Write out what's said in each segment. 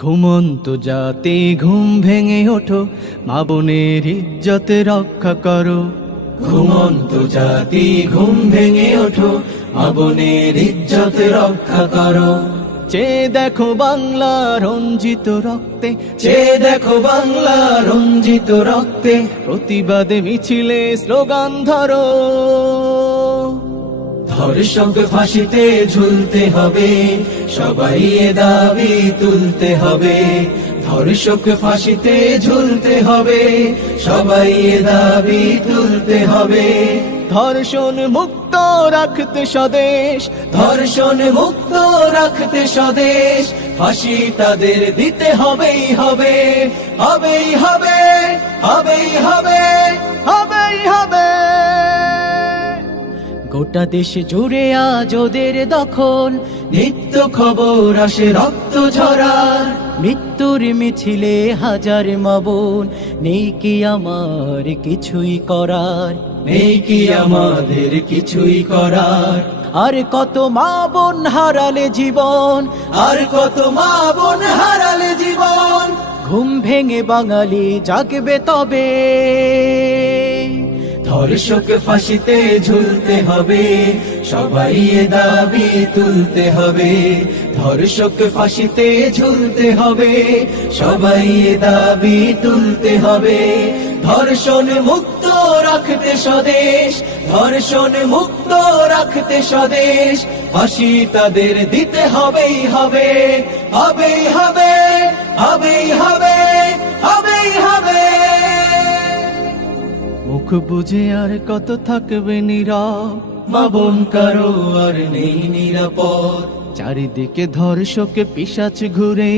ঘুমন্ত জাতি ঘুম ভেঙে ওঠো, মা বোনের ইজ্জত রক্ষা করো। ঘুমন্ত জাতি ঘুম ভেঙে ওঠো, মা বোনের ইজ্জত রক্ষা করো। চেয়ে দেখো বাংলা রঞ্জিত রক্তে, চেয়ে দেখো বাংলা রঞ্জিত রক্তে, প্রতিবাদে মিছিলে স্লোগান ধরো। ধর্ষক ফাঁসিতে ঝুলতে হবে, সবাই এ দাবি তুলতে হবে। ধর্ষক ফাঁসিতে ঝুলতে হবে, সবাই এ দাবি তুলতে হবে। ধর্ষণ মুক্ত রাখতে স্বদেশ, ধর্ষণ মুক্ত রাখতে স্বদেশ, ফাঁসি তাদের দিতে হবেই হবে, হবেই হবে, হবেই হবে, হবেই হবে। গোটা দেশ জুড়ে আজ ওদের দখল, নিত্য খবর আসে রক্ত ঝরার। মৃত্যুর মিছিলে হাজার মা বোন, নেই কি আমার কিছুই করার। নেই কি আমাদের কিছুই করার। আর কত মা বোন হারালে জীবন, আর কত মা বোন হারালে জীবন। ঘুম ভেঙে বাঙালি জাগবে তবে। ধর্ষক ফাঁসিতে ঝুলতে হবে, সবাই এ দাবি তুলতে হবে। ধর্ষক ফাঁসিতে ঝুলতে হবে, সবাই এ দাবি তুলতে হবে। ধর্ষণ মুক্ত রাখতে স্বদেশ, ধর্ষণ মুক্ত রাখতে স্বদেশ, ফাঁসি তাদের দিতে হবেই হবে, হবেই হবে, হবেই হবে, হবেই হবে। মুখ বুঝে আর কত থাকবে নীরব, মা বোন কারো আর নেই নিরাপদ। চারিদিকে ধর্ষকে পিশাচ ঘুরে,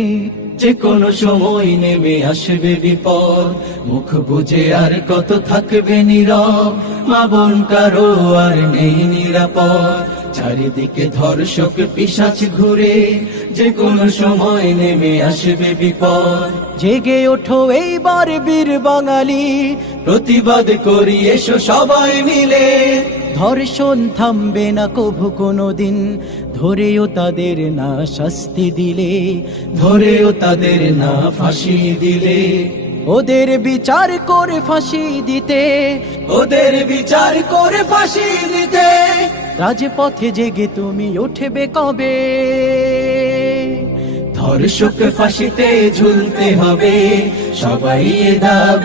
যে কোনো সময় নেমে আসবে বিপদ। মুখ বুঝে আর কত থাকবে নীরব, মা বোন কারো আর নেই নিরাপদ। চারিদিকে ধর্ষক পিশাচ ঘুরে, যে কোনো সময় নেমে আসবে বিপদ। জেগে ওঠো এইবার বীর বাঙালি, প্রতিবাদ করি এসো সবাই মিলে। ধর্ষণ থামবে না কভু কোনোদিন, ধরেও তাদের না শাস্তি দিলে, ধরেও তাদের না ফাঁসি দিলে। ওদের বিচার করে ফাঁসি দিতে, ওদের বিচার করে ফাঁসি দিতে। রাজপথে জেগে তুমি উঠবে কবে। ধর্ষক ফাঁসিতে ঝুলতে হবে, সবাই এ দাবি